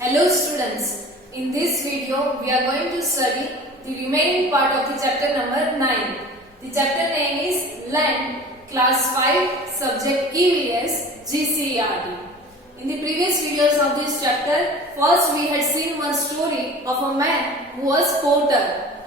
Hello students, in this video we are going to study the remaining part of the chapter number 9. The chapter name is Land, Class 5, Subject EVS, GCERT. In the previous videos of this chapter, first we had seen one story of a man who was potter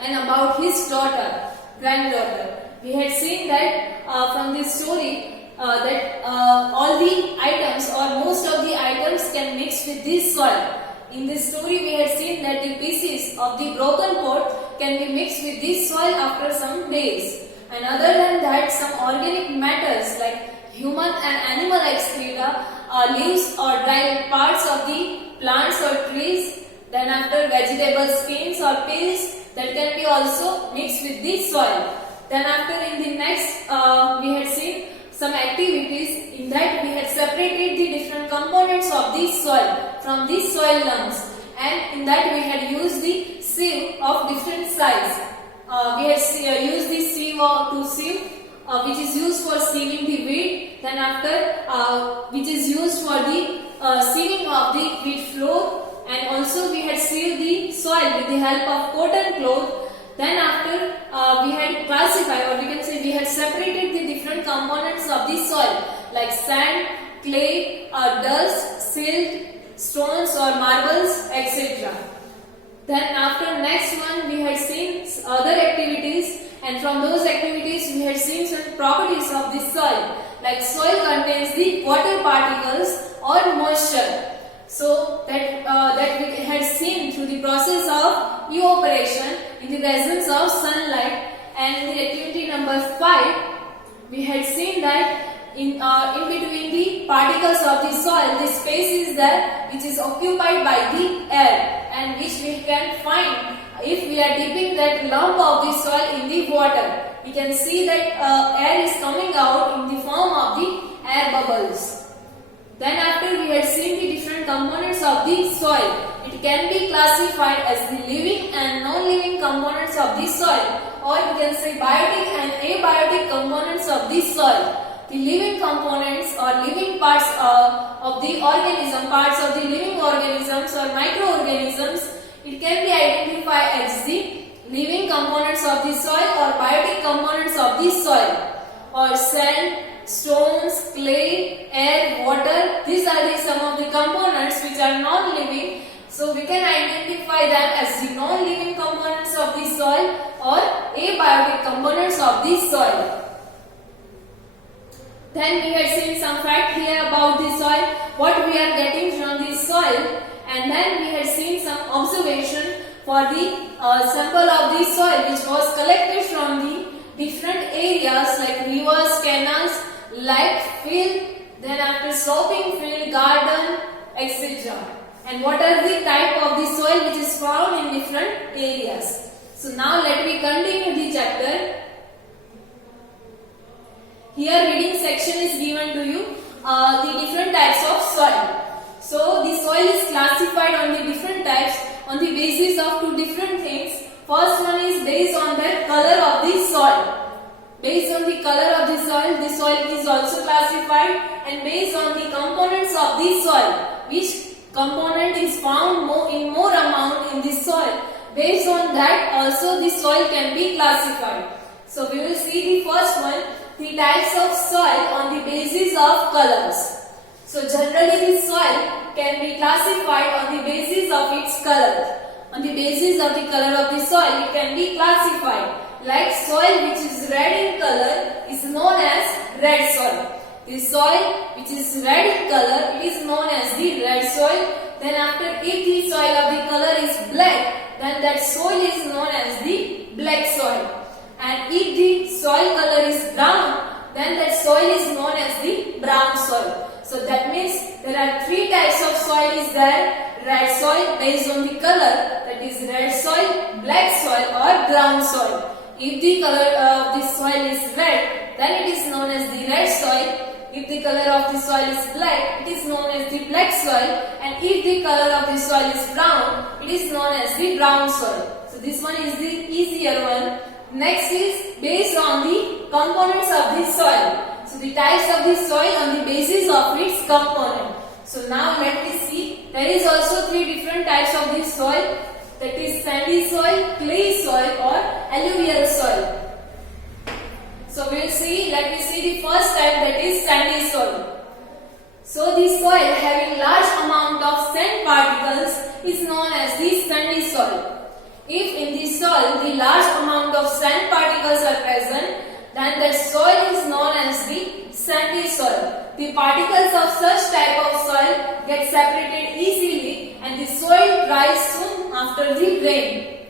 and about his granddaughter. We had seen that from this story that all the items or most of the items can mix with this soil. In this story we had seen that the pieces of the broken pot can be mixed with this soil after some days. And other than that, some organic matters like human and animal excreta, leaves or dry parts of the plants or trees, then after vegetable skins or peels that can be also mixed with this soil. Then after in the next we had seen some activities in that we had separated the different components of this soil from these soil lumps, and in that we had used the sieve of different size. We had used the sieve to sieve which is used for sieving the wheat, then after which is used for the sieving of the wheat flour, and also we had sieved the soil with the help of cotton cloth. Then after we had classified, or we can say we had separated the different components of the soil like sand, clay, dust, silt, stones or marbles, etc. Then after next one we had seen other activities, and from those activities we had seen some properties of the soil, like soil contains the water particles or moisture. So that we had seen through the process of evaporation in the presence of sunlight. And in the activity number 5 we had seen that in between the particles of the soil, the space is there which is occupied by the air, and which we can find if we are dipping that lump of the soil in the water. We can see that air is coming out in the form of the air bubbles. Then after we had seen the different components of the soil. It can be classified as the living and non-living components of the soil, or you can say biotic and abiotic components of the soil. The living components or living parts of the organism, parts of the living organisms or microorganisms, it can be identified as the living components of the soil or biotic components of the soil, or sand, stones, clay, air, water. These are some of the components which are non-living. So we can identify them as the non-living components of the soil or abiotic components of the soil. Then we had seen some fact here about the soil, what we are getting from the soil, and then we had seen some observation for the sample of the soil which was collected from the different areas like rivers, canals, lake, field, then after sloping field, garden, etc. And what are the type of the soil which is found in different areas. So now let me continue the chapter. Here reading section is given to you the different types of soil. So the soil is classified on the different types on the basis of two different things. First one is based on the color of the soil. Based on the color of the soil is also classified, and based on the components of the soil, which component is found in more amount in the soil, based on that also the soil can be classified. So we will see the first one, the types of soil on the basis of colors. So generally the soil can be classified on the basis of its color. On the basis of the color of the soil, it can be classified. Like soil which is red in color is known as red soil. The soil which is red in color, it is known as the red soil. Then after, if the soil of the color is black, then that soil is known as the black soil. And if the soil color is brown, then that soil is known as the brown soil. So that means there are three types of soil is there. Red soil based on the color, that is red soil, black soil or brown soil. If the color of the soil is red, then it is known as the red soil. If the color of the soil is black, it is known as the black soil. And if the color of the soil is brown, it is known as the brown soil. So this one is the easier one. Next is based on the components of the soil. So the types of the soil on the basis of its component. So now let me see there is also three different types of this soil, that is sandy soil, clay soil or alluvial soil. So we will see, let me see the first type, that is sandy soil. So the soil having large amount of sand particles is known as the sandy soil. If in the soil the large amount of sand particles are present, then that soil is known as the sandy soil. The particles of such type of soil get separated easily and the soil dries soon after the rain.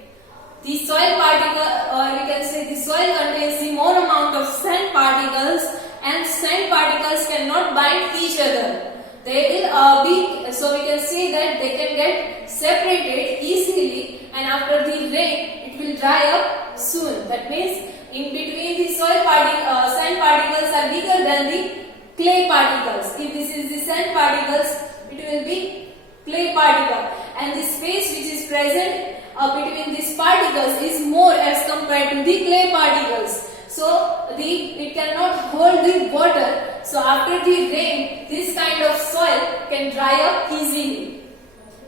The soil particle, or we can say the soil contains the more amount of sand particles, and sand particles cannot bind each other. They will be, so we can say that they can get separated easily, and after the rain it will dry up soon. That means in between the soil sand particles are bigger than the clay particles. If this is the sand particles, it will be clay particle, and the space which is present between these particles is more as compared to the clay particles. So it cannot hold the water. So after the rain, this kind of soil can dry up easily.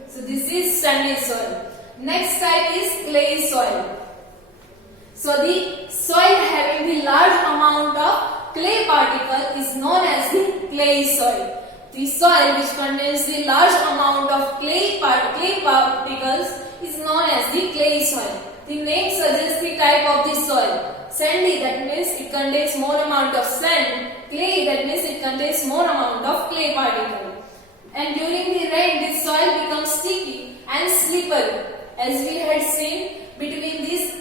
So this is sandy soil. Next type is clay soil. So the soil having the large amount of clay particle is known as the clay soil. The soil which contains the large amount of clay particles is known as the clay soil. The name suggests the type of the soil. Sandy, that means it contains more amount of sand. Clay, that means it contains more amount of clay particle. And during the rain, this soil becomes sticky and slippery. As we had seen, between these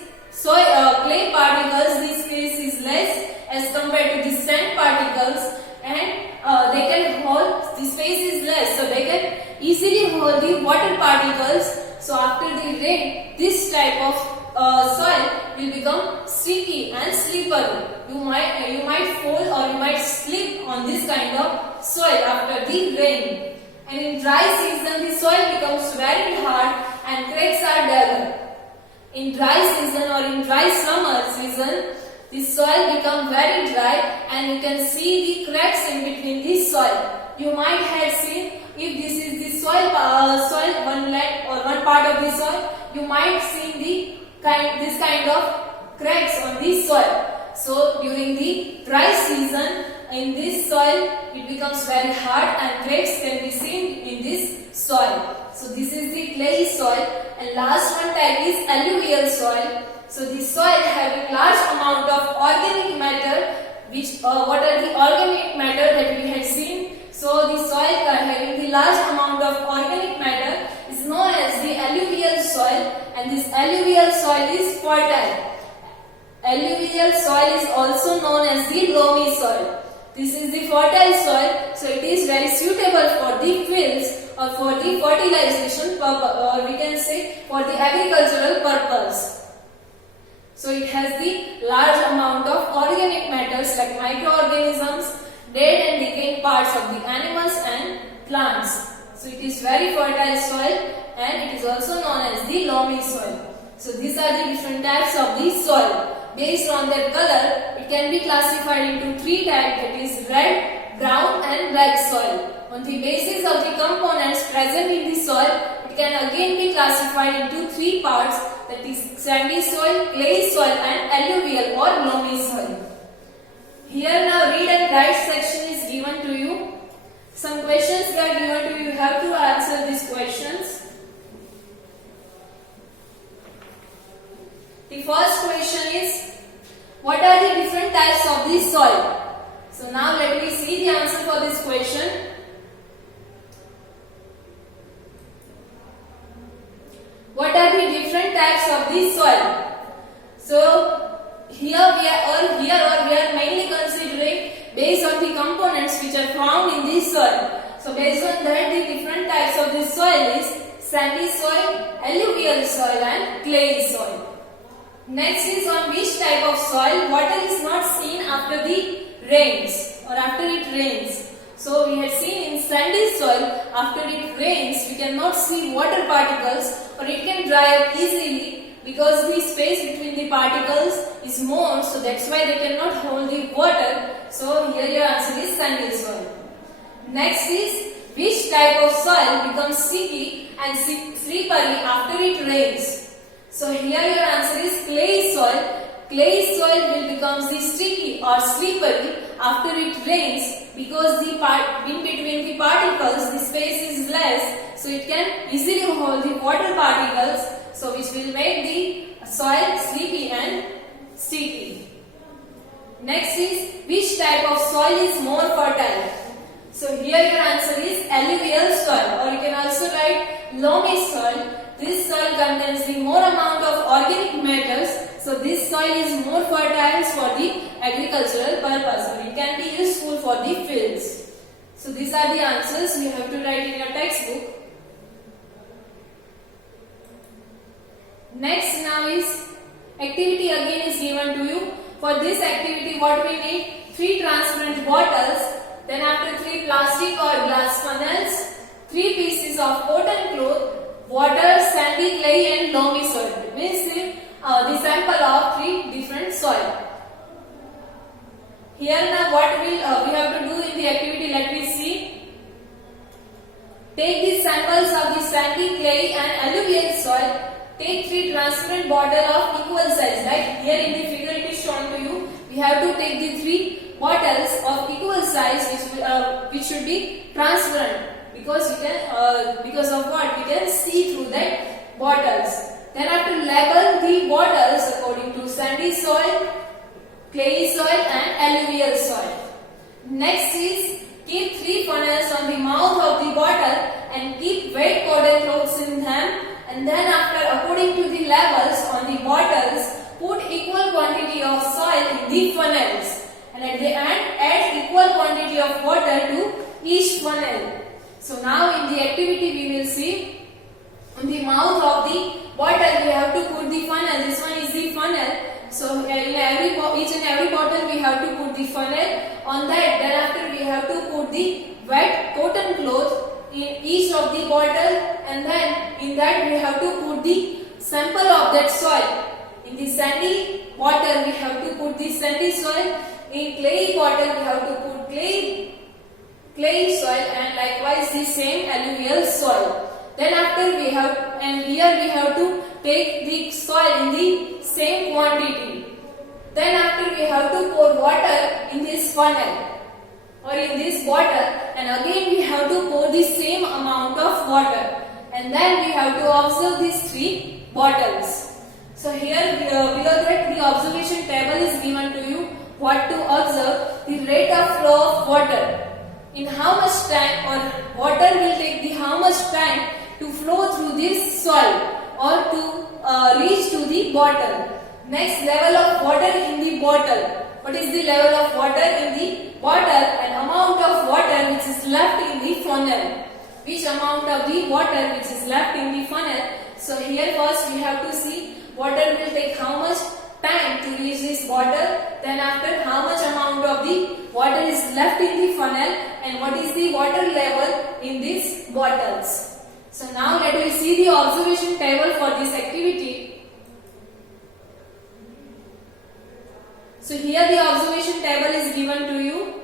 clay particles, the space is less as compared to the sand particles, and they can hold, the space is less, so they can easily hold the water particles. So after the rain, this type of soil will become sticky and slippery. You might fall or you might slip on this kind of soil after the rain. And in dry season, the soil becomes very hard and cracks are developed. In dry season or in dry summer season, the soil becomes very dry and you can see the cracks in between the soil. You might have seen, if this is the soil one leg or one part of the soil, you might see this kind of cracks on the soil. So during the dry season, in this soil it becomes very hard and cracks can be seen in this soil. So this is the clay soil, and last one type is alluvial soil. So the soil having large amount of organic matter, which what are the organic matter that we had seen. So the soil having the large amount of organic matter is known as the alluvial soil, and this alluvial soil is fertile. Alluvial soil is also known as the loamy soil. This is the fertile soil, so it is very suitable for the fields or for the fertilization purpose, or we can say for the agricultural purpose. So it has the large amount of organic matters like microorganisms, dead and decaying parts of the animals and plants. So it is very fertile soil, and it is also known as the loamy soil. So these are the different types of the soil. Based on their color, it can be classified into three types, that is red, brown and black soil. On the basis of the components present in the soil, it can again be classified into three parts, that is sandy soil, clay soil and alluvial or loamy soil. Here now read and write section is given to you. Some questions are given to you. You have to answer these questions. The first question is, what are the different types of the soil? So now let me see the answer for this question. What are the different types of the soil? So here we are mainly considering based on the components which are found in this soil. So based on that, the different types of this soil is sandy soil, alluvial soil and clay soil. Next is on which type of soil water is not seen after the rains or after it rains. So we had seen in sandy soil, after it rains we cannot see water particles, or it can dry up easily because the space between the particles is more, so that's why they cannot hold the water. So here your answer is sandy soil. Next is which type of soil becomes sticky and slippery after it rains? So here your answer is clay soil. Clay soil will become sticky or slippery after it rains because the part in between the particles the space is less, so it can easily hold the water particles, so which will make the soil slippery and sticky. Next is, which type of soil is more fertile? So here your answer is alluvial soil, or you can also write loamy soil. This soil contains the more amount of organic matters, so this soil is more fertile for the agricultural purpose, or it can be useful for the fields. So these are the answers you have to write in your textbook. Next now is activity again is given to you. For this activity what we need? 3 transparent bottles, then after 3 plastic or glass funnels, 3 pieces of cotton cloth, water, sandy clay and loamy soil. It means the sample of 3 different soil. Here now what we have to do in the activity, let me see. Take the samples of the sandy clay and alluvial soil. Take 3 transparent bottles of equal size. Right here in the figure it is shown to you. We have to take the 3 bottles of equal size which should be transparent, because you can because of what we can see through that bottles. Then after label the bottles according to sandy soil, clay soil and alluvial soil. Next is, keep 3 funnels on the mouth of the bottle and keep wet cotton cloths in them, and then after according to the labels on the bottles put equal quantity of soil in the funnels, and at the end add equal quantity of water to each funnel. So now in the activity we will see, on the mouth of the bottle we have to put the funnel. This one is the funnel. So in each and every bottle we have to put the funnel. On that, then after we have to put the wet cotton cloth in each of the bottle, and then in that we have to put the sample of that soil. In the sandy bottle we have to put the sandy soil. In clay bottle we have to put clay soil, and likewise the same alluvial soil. Then after we have, and here we have to take the soil in the same quantity. Then after we have to pour water in this funnel or in this bottle, and again we have to pour the same amount of water, and then we have to observe these 3 bottles. So here below that the observation table is given to you. What to observe? The rate of flow of water. In how much time, or water will take the how much time to flow through this soil or to reach to the bottle. Next, level of water in the bottle. What is the level of water in the bottle, and amount of water which is left in the funnel? Which amount of the water which is left in the funnel? So here first we have to see water will take how much time to reach this bottle, then after how much amount of the water is left in the funnel, and what is the water level in these bottles. So now let us see the observation table for this activity. So here the observation table is given to you.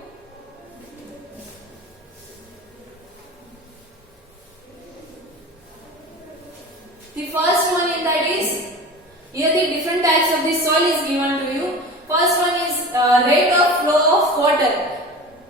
The first one in that is, here the different types of the soil is given to you. First one is rate of flow of water.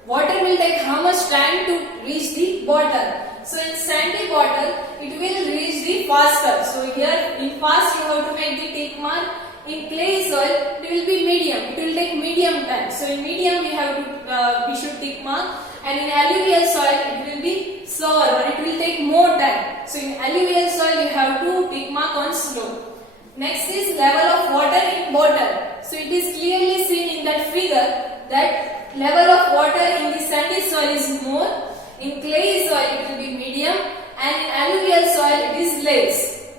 Water will take how much time to reach the bottle. So in sandy bottle, it will reach the faster. So here in fast you have to make the tick mark. In clay soil, it will be medium. It will take medium time. So in medium we should tick mark. And in alluvial soil, it will be slower, or it will take more time. So in alluvial soil, you have to tick mark on slow. Next is level of water in bottle. So it is clearly seen in that figure that level of water in the sandy soil is more. In clay soil, it will be medium, and in alluvial soil, it is less.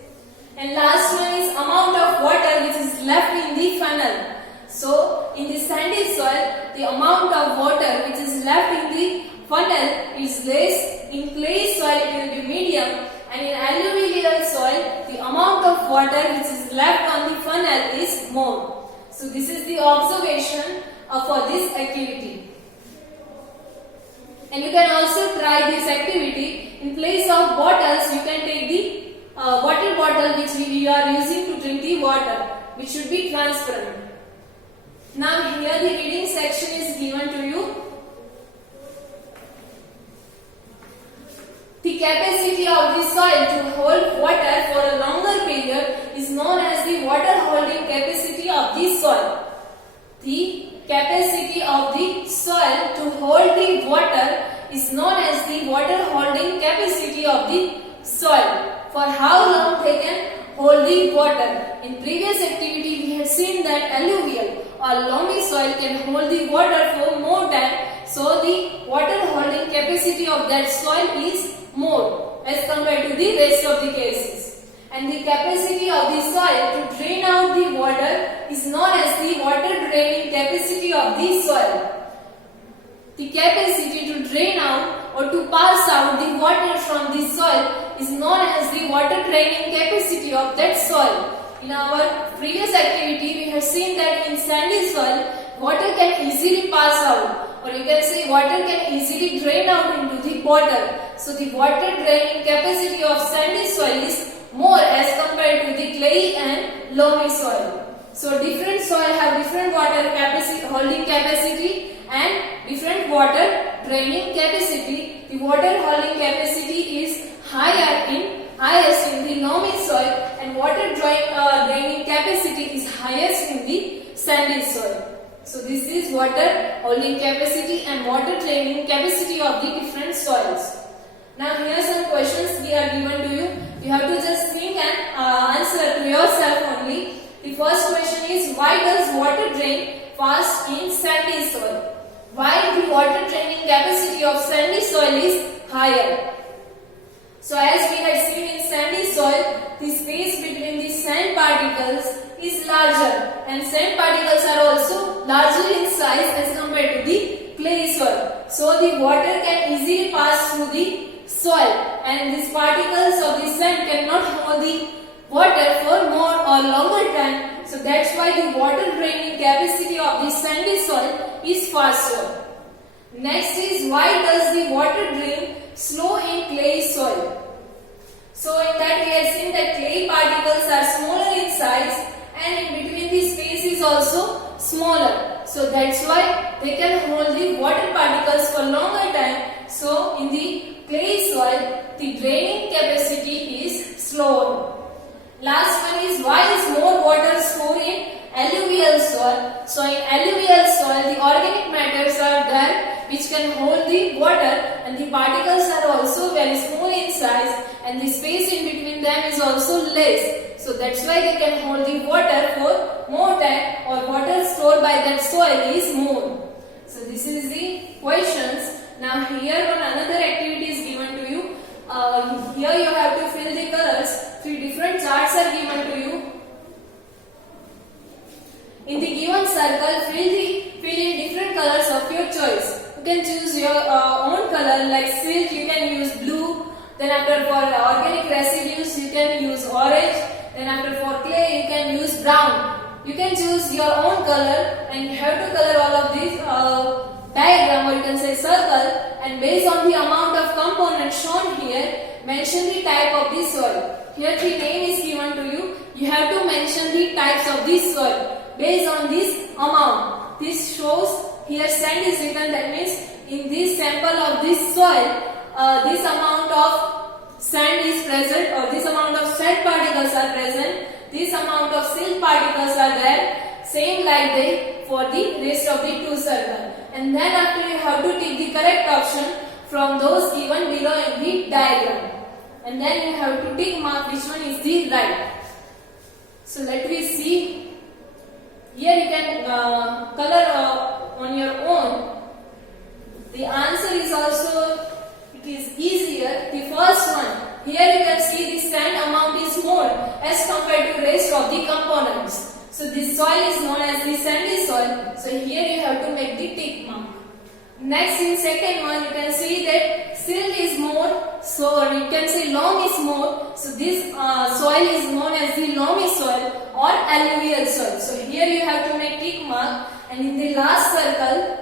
And last one is amount of water which is left in the funnel. So in the sandy soil, the amount of water which is left in the funnel is less. In clay soil, it will be medium, and in alluvial soil, the amount of water which is left on the funnel is more. So this is the observation for this activity. And you can also try this activity Now here the reading section is given to you. The capacity of the soil to hold water for a longer period is known as the water holding capacity of the soil. The capacity of the soil to hold the water is known as the water holding capacity of the soil. For how long they can hold the water. In previous activity we had seen that alluvial or loamy soil can hold the water for more time, so the water holding capacity of that soil is more as compared to the rest of the cases. And the capacity of the soil to drain out the water is known as the water draining capacity of the soil. The capacity to drain out or to pass out the water from the soil is known as the water draining capacity of that soil. In our previous activity, we have seen that in sandy soil, water can easily pass out, or you can say water can easily drain out into the bottle. So the water draining capacity of sandy soil is more as compared to the clay and loamy soil. So different soil have different water capacity, holding capacity and different water draining capacity. The water holding capacity is highest in the loamy soil, and water draining capacity is highest in the sandy soil. So this is water holding capacity and water draining capacity of the different soils. Now here some questions we are given to you. You have to just think and answer to yourself only. The first question is, why does water drain fast in sandy soil? Why the water draining capacity of sandy soil is higher? So as we had seen in sandy soil, the space between the sand particles is larger, and sand particles are also larger in size as compared to the clay soil. So the water can easily pass through the soil, and these particles of the sand cannot hold the water for more or longer time. So that's why the water draining capacity of the sandy soil is faster. Next is, why does the water drain slow in clay soil? So in that we have seen that clay particles are smaller in size, and in between the space is also smaller. So that's why they can hold the water particles for longer time. So in the clay soil, the draining capacity is slower. Last one is, why is more water stored in alluvial soil? So in alluvial soil, the organic matters are there which can hold the water, and the particles are also very small in size, and the space in between them is also less. So that's why they can hold the water for more time, or water stored by that soil is more. So this is the questions. Now here on another activity is given to you. Here you have to fill the colors. 3 different charts are given to you. In the given circle, fill in different colors of your choice. You can choose your own color, like silk you can use blue, then after for organic residues you can use orange, then after for clay you can use brown. You can choose your own color, and you have to color all of these diagram, or you can say circle, and based on the amount of components shown here, mention the type of the soil. Here the name is given to you. You have to mention the types of this soil based on this amount. This shows here sand is written, that means in this sample of this soil, this amount of sand is present, or this amount of sand particles are present, this amount of silt particles are there, same like that for the rest of the 2 circles. And then after you have to take the correct option from those given below in the diagram, and then you have to tick mark which one is the right. So let me see. Here you can color on your own. The answer is also, it is easier. The first one, here you can see the sand amount is more as compared to rest of the components. So this soil is known as the sandy soil. So here you have to make the tick mark. Next, in second one, you can see that silt is more, so you can say loam is more. So this soil is known as the loamy soil or alluvial soil. So here you have to make tick mark, and in the last circle,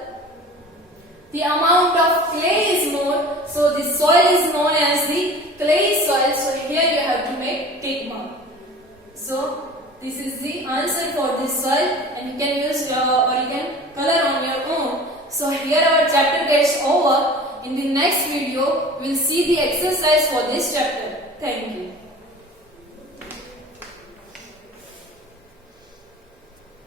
the amount of clay is more. So this soil is known as the clay soil. So here you have to make tick mark. So This is the answer for this soil, and you can use or you can color on your own. So here our chapter gets over. In the next video, we'll see the exercise for this chapter. Thank you.